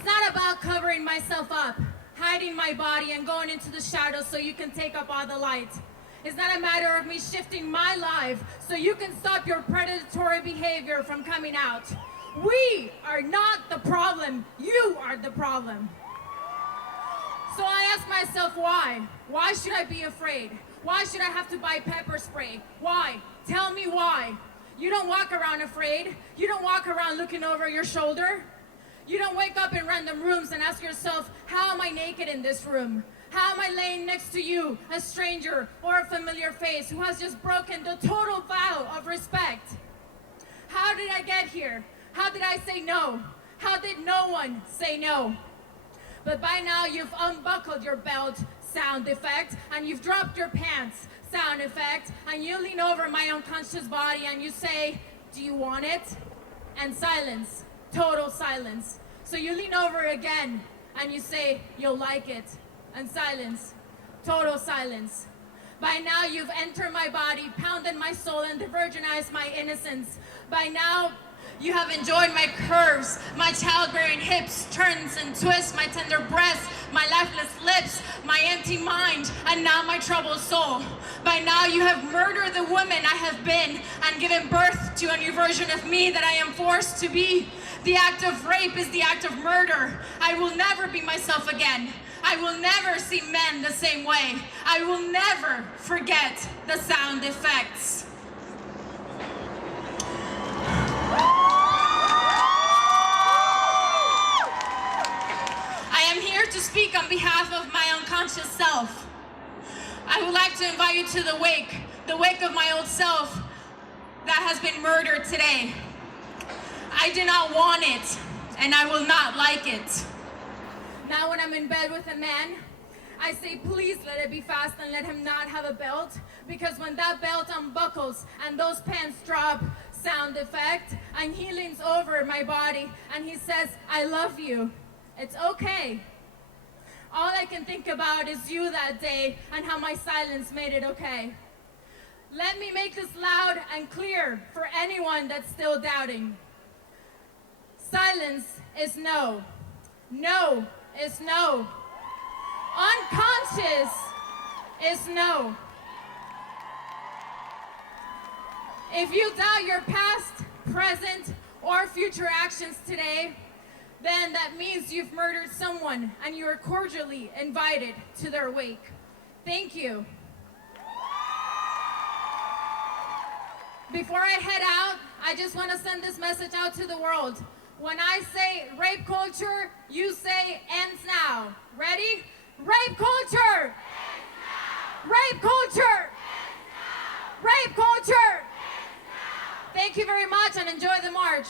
It's not about covering myself up, hiding my body and going into the shadows so you can take up all the light. It's not a matter of me shifting my life so you can stop your predatory behavior from coming out. We are not the problem. You are the problem. So I ask myself, why? Why should I be afraid? Why should I have to buy pepper spray? Why? Tell me why. You don't walk around afraid. You don't walk around looking over your shoulder. You don't wake up in random rooms and ask yourself, how am I naked in this room? How am I laying next to you, a stranger or a familiar face who has just broken the total vow of respect? How did I get here? How did I say no? How did no one say no? But by now you've unbuckled your belt, sound effect, and you've dropped your pants, sound effect, and you lean over my unconscious body and you say, do you want it? And silence, total silence. So you lean over again and you say, you'll like it. And silence, total silence. By now you've entered my body, pounded my soul, and de-virginized my innocence. By now you have enjoyed my curves, my childbearing hips, turns and twists, my tender breasts, my lifeless lips, my empty mind, and now my troubled soul. By now you have murdered the woman I have been and given birth to a new version of me that I am forced to be. The act of rape is the act of murder. I will never be myself again. I will never see men the same way. I will never forget the sound effects. I am here to speak on behalf of my unconscious self. I would like to invite you to the wake of my old self that has been murdered today. I do not want it, and I will not like it. Now when I'm in bed with a man, I say, please let it be fast and let him not have a belt, because when that belt unbuckles and those pants drop, sound effect, and he leans over my body and he says, I love you. It's okay. All I can think about is you that day and how my silence made it okay. Let me make this loud and clear for anyone that's still doubting. Silence is no. No is no. Unconscious is no. If you doubt your past, present, or future actions today, then that means you've murdered someone and you are cordially invited to their wake. Thank you. Before I head out, I just want to send this message out to the world. When I say rape culture, you say ends now. Ready? Rape culture! Ends now! Rape culture! Ends now! Rape culture! Ends now! Thank you very much and enjoy the march.